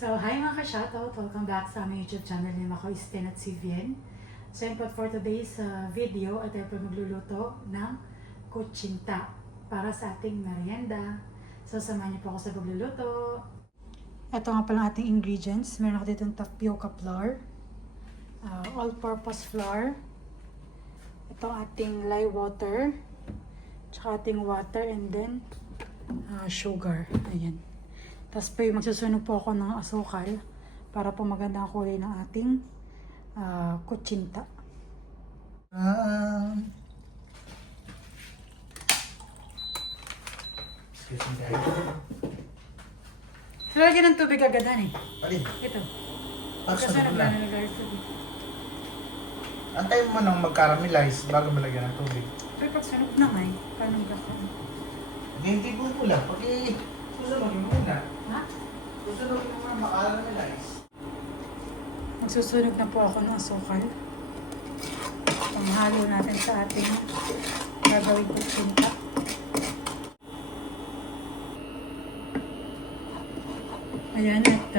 So, hi mga ka-shoutout! Welcome back sa aming YouTube channel ni Mako Sten at si Vien. So, input for today's video at tayo po magluluto ng kutsinta para sa ating merienda. So, samahan niyo po ako sa pagluluto. Ito nga pala ating ingredients. Meron ako dito ng tapioca flour, all-purpose flour, ito ating lye water, tsaka ating water, and then sugar. Ayan. Tapos po magsusunog po ako ng asukal para po maganda ang kulay ng ating kutsinta. Lalagyan ng tubig agadan eh. Alin? Ito. Kasi Kasi ano na? naglalagay tubig. Antayin mo nang mag-caramelize bago malagyan ng tubig. Pero pag sunog na nga eh. Paano gagawin? Hindi mo mula. Pag susunogin mo muna. Ha? Susunogin mo muna mag-caramelize. Magsusunog na po ako ng asukal. Panghalo natin sa ating gagawin kutsinta. Ayan, at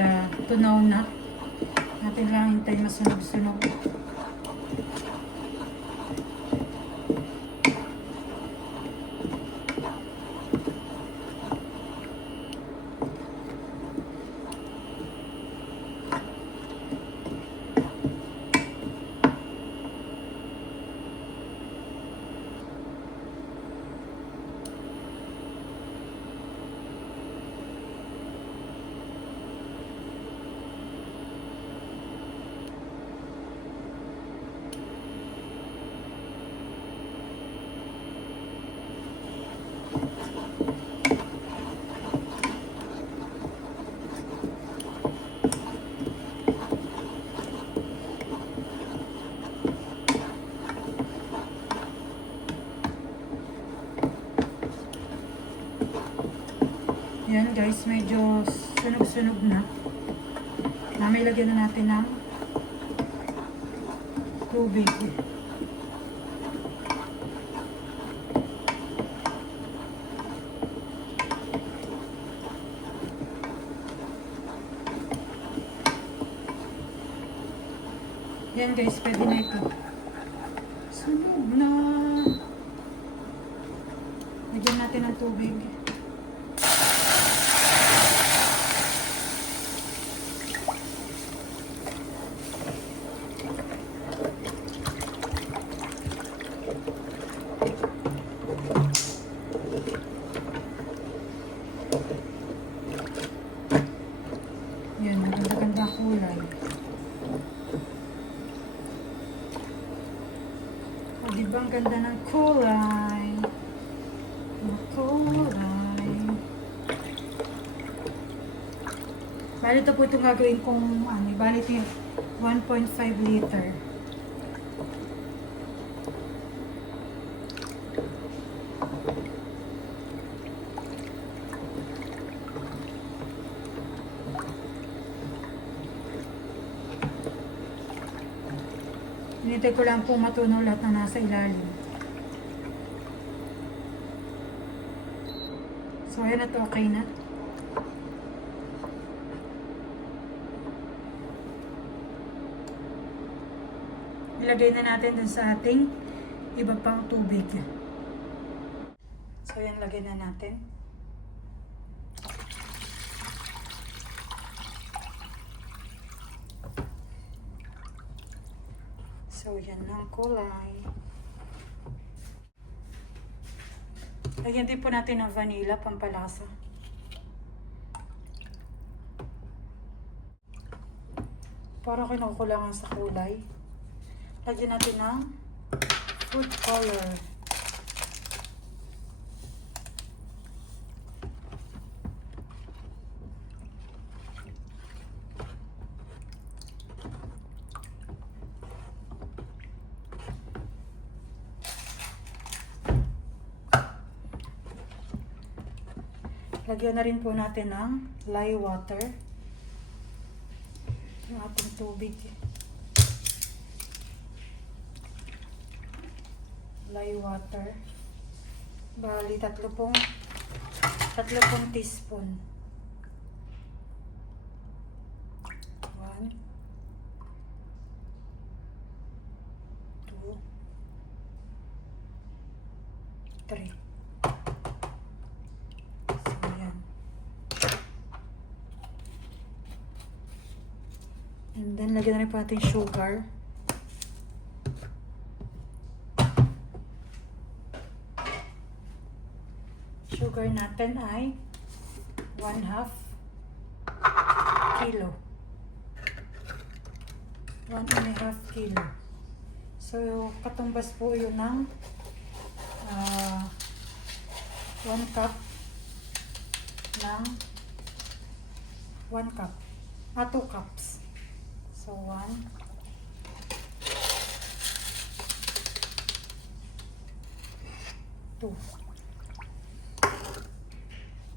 tunaw na. Natin lang hintay masunog-sunog. Yan guys, medyo sunog-sunog na. May lagyan na natin ng tubig. Yan guys, pwede na ito. Sunog na. Lagyan natin ng tubig. Yan, maganda kulay. O, diba ang ganda ng kulay? Ang kulay. Bali ito po itong gagawin kong bali ito yung 1.5 liter. Hinintay ko lang po matunaw lahat na nasa ilalim. So, ayan na to, okay na. Ilagay na natin dun sa ating iba pang tubig. So, ayan, lagay na natin. So, yan ang kulay. Lagyan din po natin ng vanilla, pampalasa. Para kinukulangan sa kulay. Lagyan natin ng food color. Lagyan na rin po natin ng lye water. Yung ating tubig. Lye water. Bali, 30 teaspoon. 1, 2, 3. So, yan. And then, lagyan na rin po natin sugar. Sugar natin ay 1/2 kilo. 1.5 kilo. So, katumbas po yun ng 1 cup ng 1 cup. 2 cups. So, 1, 2.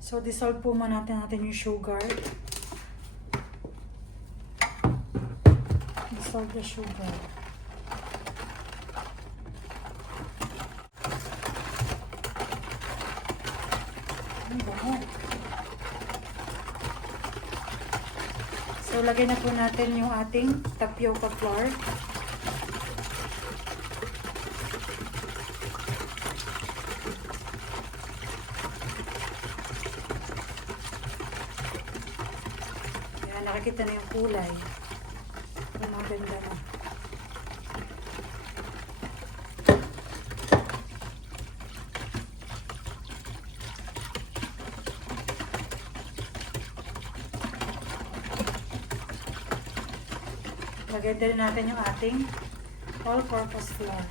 So, dissolve po muna natin yung sugar. Dissolve the sugar. Ang bango. So, lagay na po natin yung ating tapioca flour. Ayan, nakikita na yung kulay. Ang maganda na. Lagyan din natin yung ating all-purpose flour.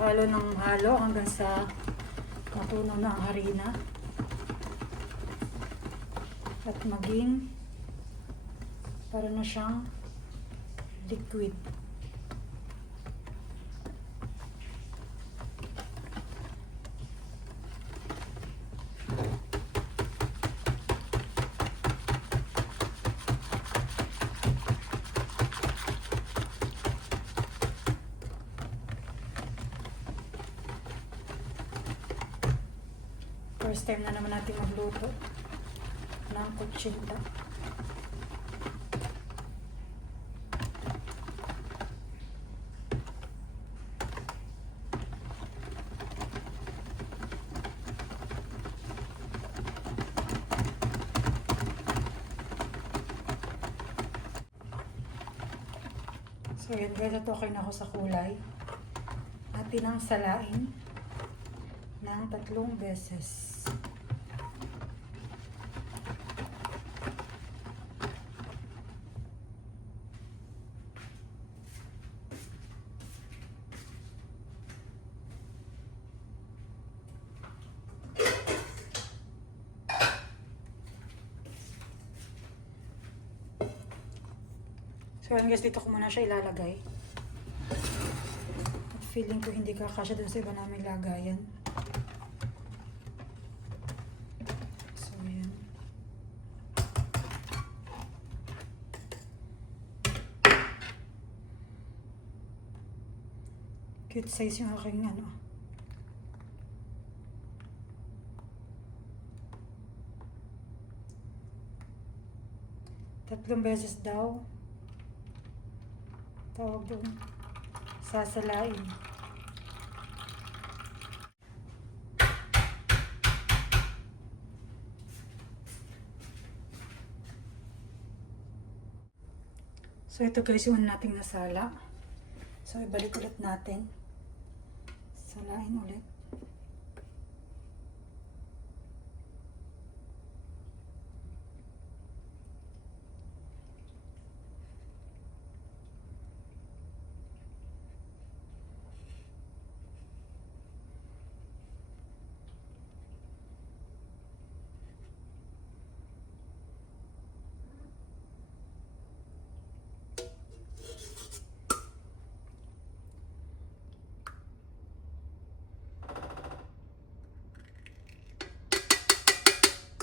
Halo ng halo hanggang sa matunaw na ang harina at maging para na siyang liquid. First time na naman natin magluto ng kutsinta. So yan guys, ito okay na ako sa kulay. Atin ang salain ng 3 beses. So yan guys, dito ko muna siya ilalagay. At feeling ko hindi kakasya dun sa iba namin lagayan. So yan. Cute size yung aking ano. Tatlong beses daw. Tawag doon. Sasalain. So ito guys yung nating nasala. So ibalik ulit natin. Salain ulit.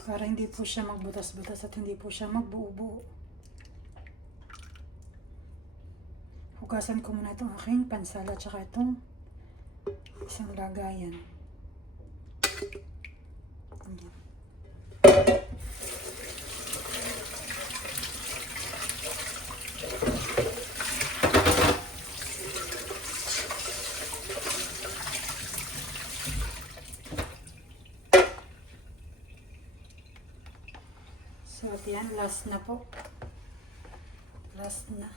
Para hindi po siya magbutas-butas at hindi po siya magbuo-buo. Hugasan ko muna itong aking pansala at saka itong isang lagayan. Ayan. So, at yan, last na po. Last na.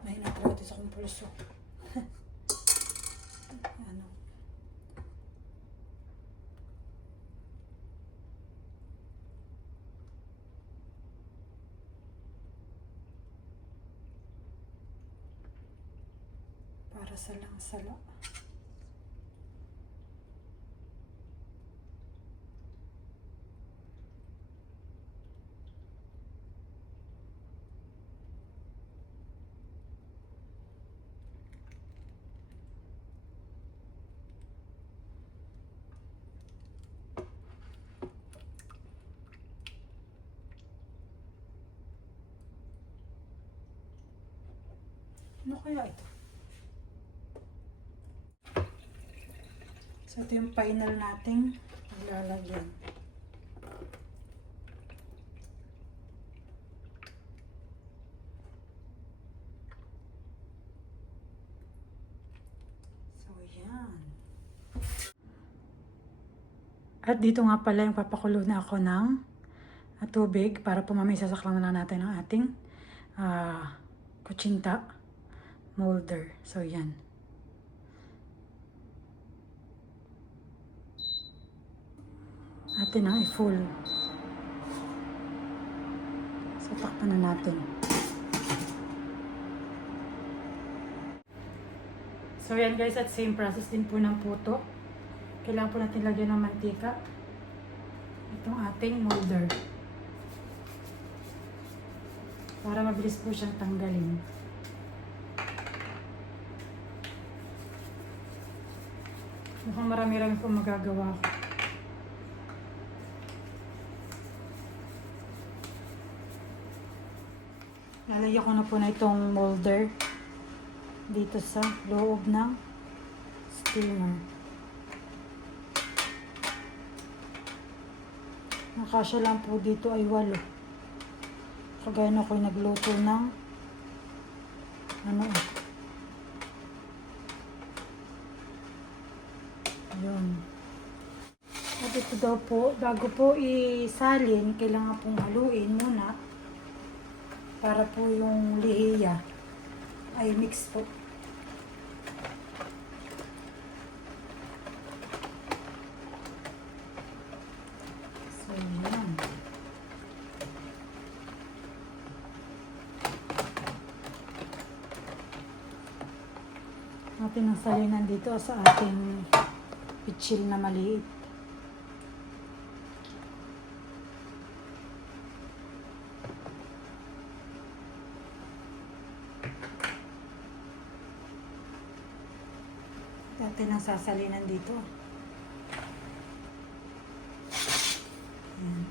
May natrato sa kong pulso. Ano? Para sa langsala. Ano kaya ito? So, ito yung final nating lalagyan. So, yan. At dito nga pala yung papakulo na ako ng tubig para po mamaya sasaklang na natin ang ating kutsinta molder. So, yan. Atin ang i-full. So, takpan na natin. So, yan guys, at same process din po ng puto. Kailangan po natin lagyan ng mantika. Itong ating molder. Para mabilis po siyang tanggalin. Mukhang marami-rami po magagawa ko. Lalagyan ko na po na itong molder dito sa loob ng steamer. Ang kasya lang po dito ay 8. Kagaya na ako'y nagluto ng ayun. At ito daw po, bago po isalin, kailangan pong haluin muna para po yung lihiya ay mix po. So, yan. Natin ang salinan dito sa ating pitsil na maliit. Natin ang sasalinan dito. Ayan.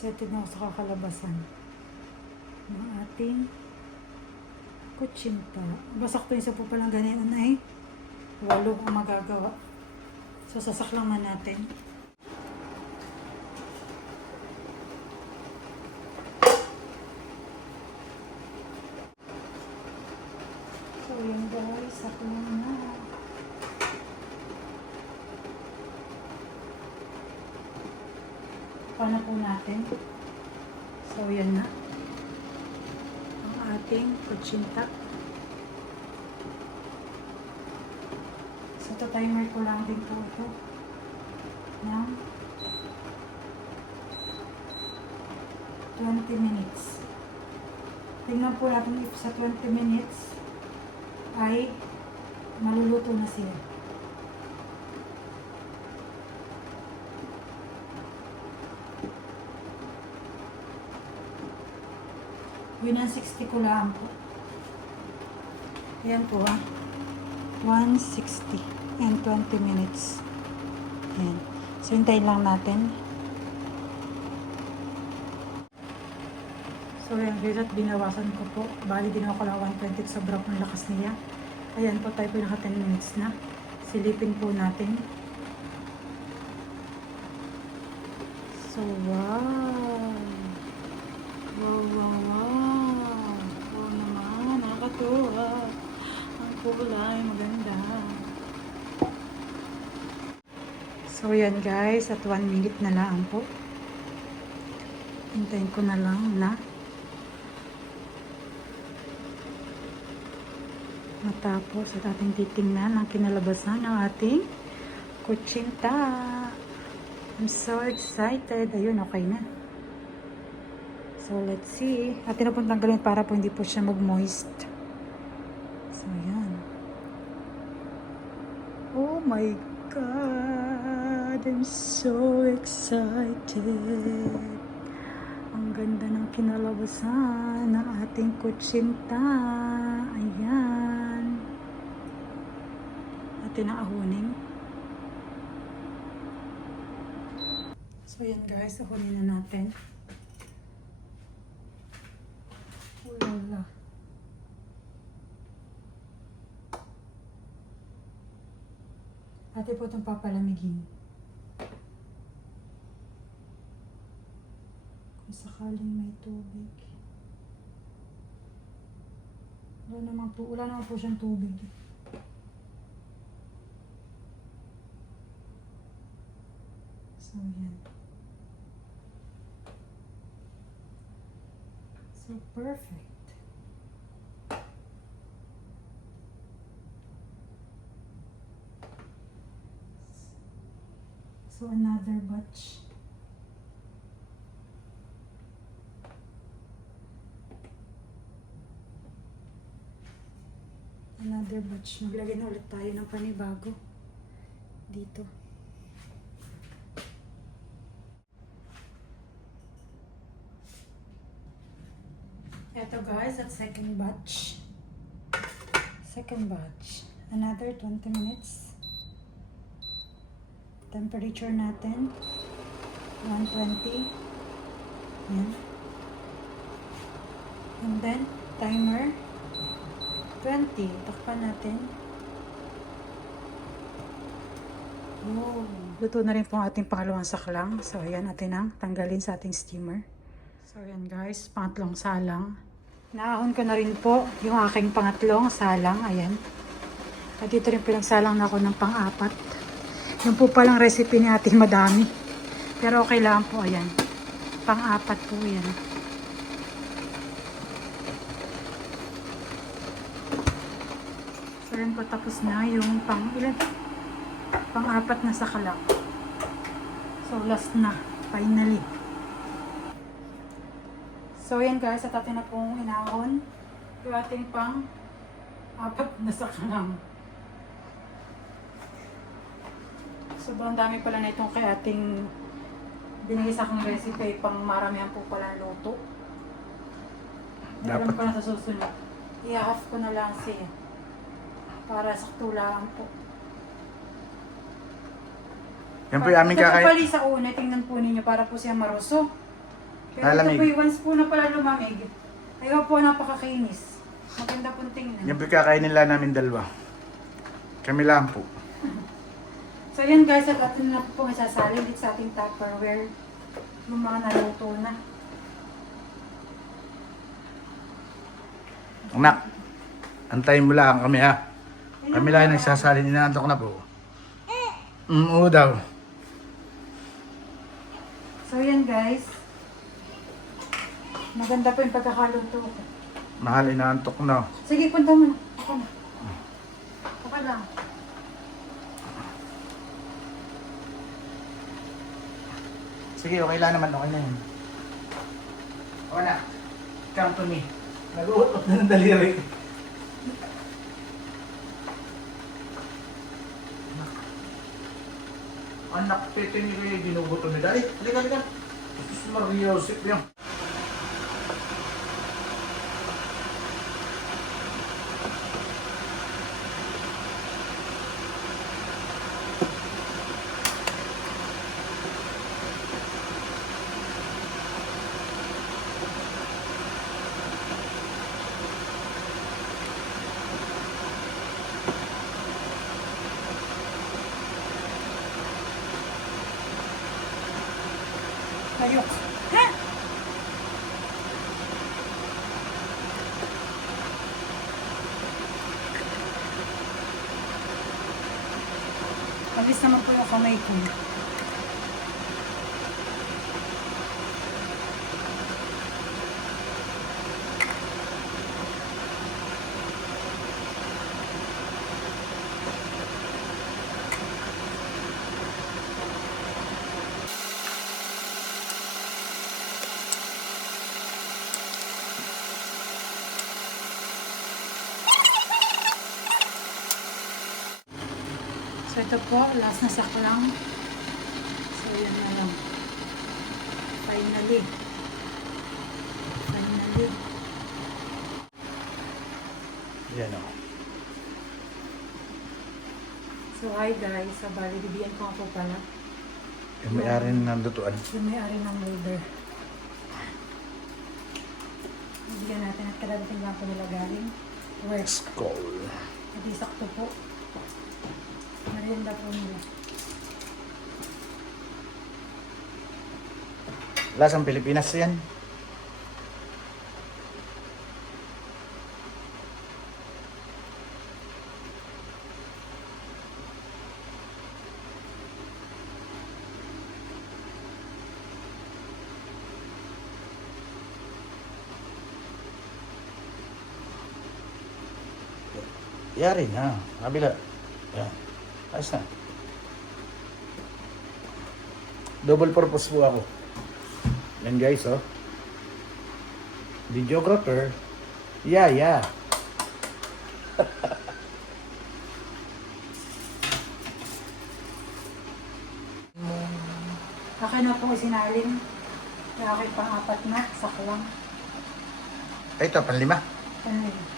Excited na ako sa kakalabasan ng ating kutsinta. Basakto yung isa po palang ganyan ay 8 ang magagawa. So, sasaklang man natin. So, yun guys. Saklang na. Paano po natin? So, yan na. ating kutsinta. So, timer ko lang din po ito ng 20 minutes. Tingnan po natin if sa 20 minutes ay maluluto na siya. Yun ang 60 ko lang po. Ayan po 160 and 20 minutes. Ayan. So, hintayin lang natin. So, ayan guys, at binawasan ko po. Bali, ginawa ko lang 120 sa sobrang ang lakas niya. Ayan po, tayo po naka 10 minutes na. Silipin po natin. So, wow! Wow, wow, wow! Wow naman, nakakatuwa. Ang kulay, maganda. So, yan guys, at 1 minute na lang po. Hintayin ko na lang na matapos at ating titingnan ang kinalabasan ng ating kutsinta. I'm so excited. Ayun, okay na. So, let's see. Atin na pong tanggalin para po hindi po siya mag-moist. So, ayan. Oh my God! I'm so excited. Ang ganda ng kinalabasan ng ating kutsinta. Ayan. Atin na ahunin. So, yan guys. Ahunin na natin. Ulala. Atin po itong papalamigin. Kung sakaling may tubig. Wala naman po siyang tubig. So, yan. So, perfect. So, another batch. Another batch. Maglagay na ulit tayo ng panibago dito. Ito guys, at second batch. Second batch. Another 20 minutes. Temperature natin 120. Yan. And then, timer 20. Takpan natin. Oh. Luto na rin po ang ating pangalawang saklang. So, ayan, atin ang tanggalin sa ating steamer. So, ayan guys, pangatlong salang. Naahon ko na rin po yung aking pangatlong salang. Ayan. At dito rin pinagsalang na ako ng pang-apat. Yung po palang recipe ni ating madami. Pero okay lang po, ayan. Pang-apat po yan. So, ayan po, tapos na yung pang-apat na sakala. So, last na. Finally. So, ayan guys, at atin na pong inahon yung ating pang-apat na sakalang. Sobrang dami pala na itong kay ating binigay sa aking recipe, pang maramihan po pala ang luto. Meron pa na sa susunod. I-half ko na lang siya para sakto lang po. Yan po yung aming kakain. Ito pali sa una, tingnan po ninyo para po siya maruso. Pero Lalamig. ito po yung once po na pala lumamig. Ayaw po, napakakinis. Maganda pong tingnan. Yan po yung kakainin lang namin dalawa. Kami lang po. So yan guys, at atin na po isasalin dito sa ating Tupperware yung mga naluto na. Anak, antayin mo lang kami ha. Kami lang yung nagsasalin. Inaantok na po. Oo daw. So yan guys, maganda po yung pagkakaluto ko. Mahal, inaantok na. Sige, punta mo na. Ako na. Ako lang. Sige, okay lang naman. Okay na yun. Okay na. Come to me. Nag-uutot na ng daliri. Anak, pete niyo kayo ginuguto ni Dali. Halika, halika. Jesus Maria, Joseph yan. Kayo. Ha? Alis naman po yung kamay ko. So ito po, last na saklang. So yan na lang. Finally. Finally. Yan o. So hi guys, so bali bibigyan ko ako pala. Yung may-ari ng dutuan. Yung may-ari ng molder. Bibigyan natin at kadadating lang po nila galing work. Skull. At sakto po. Merienda po nila. Lasang Pilipinas yan. Yari na. Kabila. Yan. Ayos na. Double purpose po ako. Yan guys, oh. Videographer. Yeah. Akin na pong isinalin. Kaya akin pang-apat na, saklang. Ay, ito, panlima. Ano yun?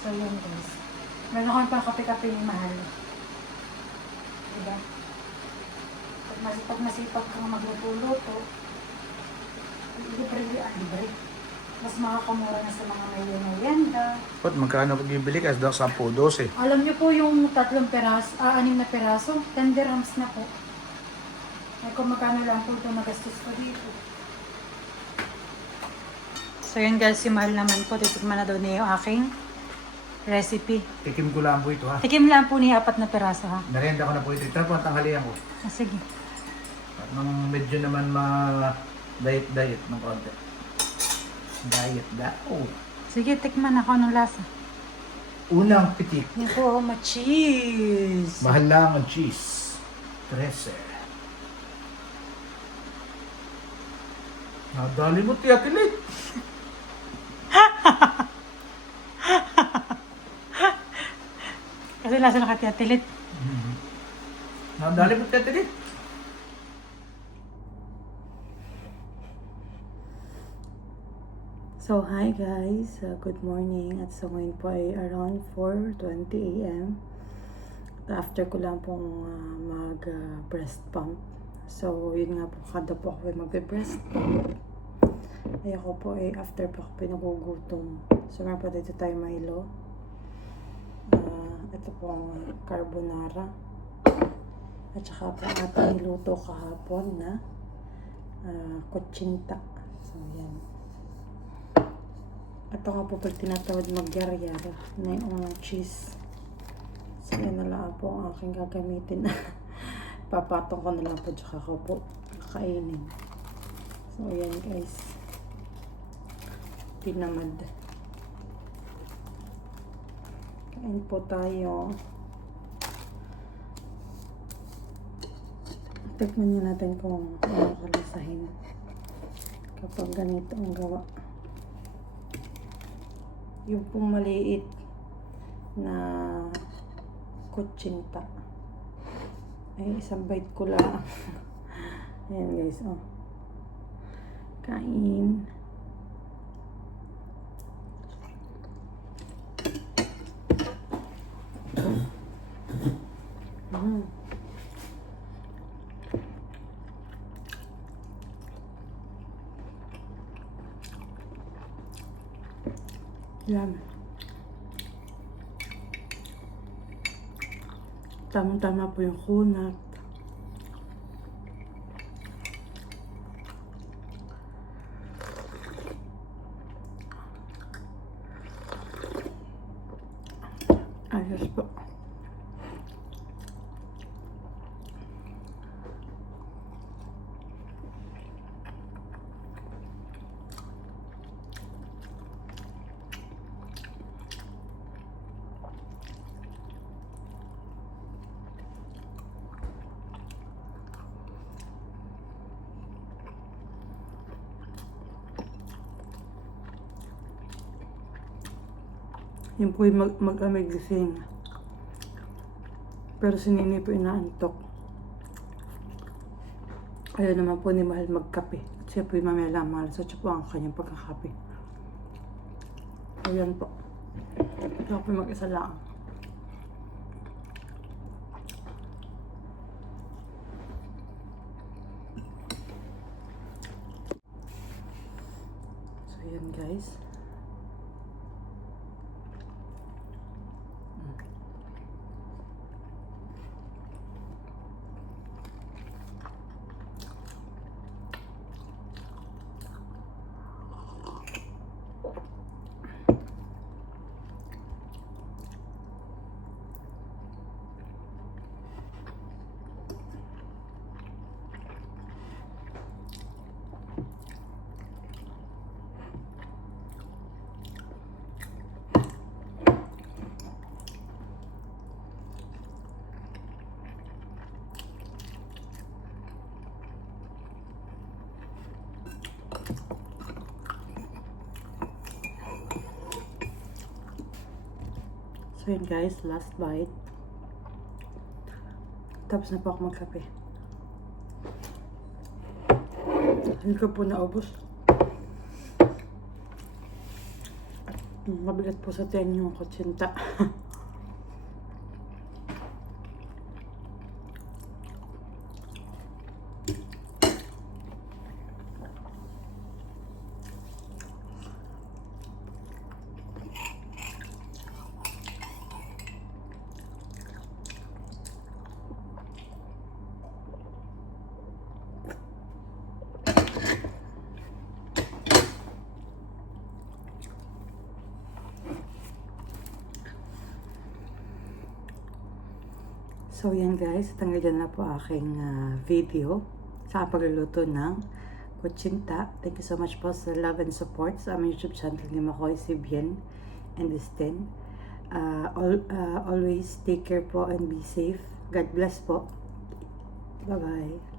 So yun guys. Meron akong pang kape-kape ni Mahal. Diba? Pag masipag kang magluto-luto, libre. Mas makakamura na sa mga merienda. Ba't magkano pag bibili ka? 10-12 eh. Alam niyo po yung 3 peraso, 6 na peraso, 10 dirhams na po. Ay kung magkano lang po ito nagastos ko dito. So yun guys, si Mahal naman po, titikman na daw niya yung aking recipe. Tikim ko lang po ito ha. Tikim lang po niya 4 na peraso ha. Merienda ko na po ito. Ito po ang tanghalian ko. Ah, sige. At nung medyo naman diet ng konti. Diet daw. Sige, tikman ako ng lasa. Unang pitik. Yan po, ma-cheese. Mahal lang ang cheese. 13. Nadali mo tiyatilit. Kasi lasa nakatiyatilit. Nadali mo tiyatilit. So, hi guys. Good morning. At so ngayon po ay around 4:20 a.m. After ko lang pong mag-breast pump. So, yun nga po. Kada po ako mag-breast pump. Ay ako po ay after po ako pinagugutom. So, meron pa dito tayo Milo. Ito po ang carbonara. At saka po ating niluto kahapon na kutsinta. So, yan. Ito nga po pag tinatawad magyar-yar na yung cheese. So, yan na lang po ang aking gagamitin. Papatong ko na lang po tsaka ko po kakainin. So, So, ayan guys. Tinamad. Kain po tayo. Tikman niyo natin kung ano kalasahin kapag ganito ang gawa. Yung pong maliit na kutsinta. Ay, isang bite ko lang. Ayan guys, oh. Kain. Yan. Tamang-tama po yung kunat. Ayos po. Yun po yung mag-amig gising. Pero si Nini po inaantok. Ayaw naman po ni Mahal magkape. At siya po yung mamaya lamang. So, siya po ang kanyang pagkakape. Ayan po. Ako po mag-isa lang. So, ayan guys. So yun guys, last bite. Tapos na po ako magkape. Hindi ko po naubos. Mabigat po sa tiyan yung kutsinta. So yan guys, hanggang dyan na po aking video sa pagluluto ng kutsinta. Thank you so much po sa love and support sa aming YouTube channel ni Makoy, si Bien and Sten. Always take care po and be safe. God bless po. Bye-bye.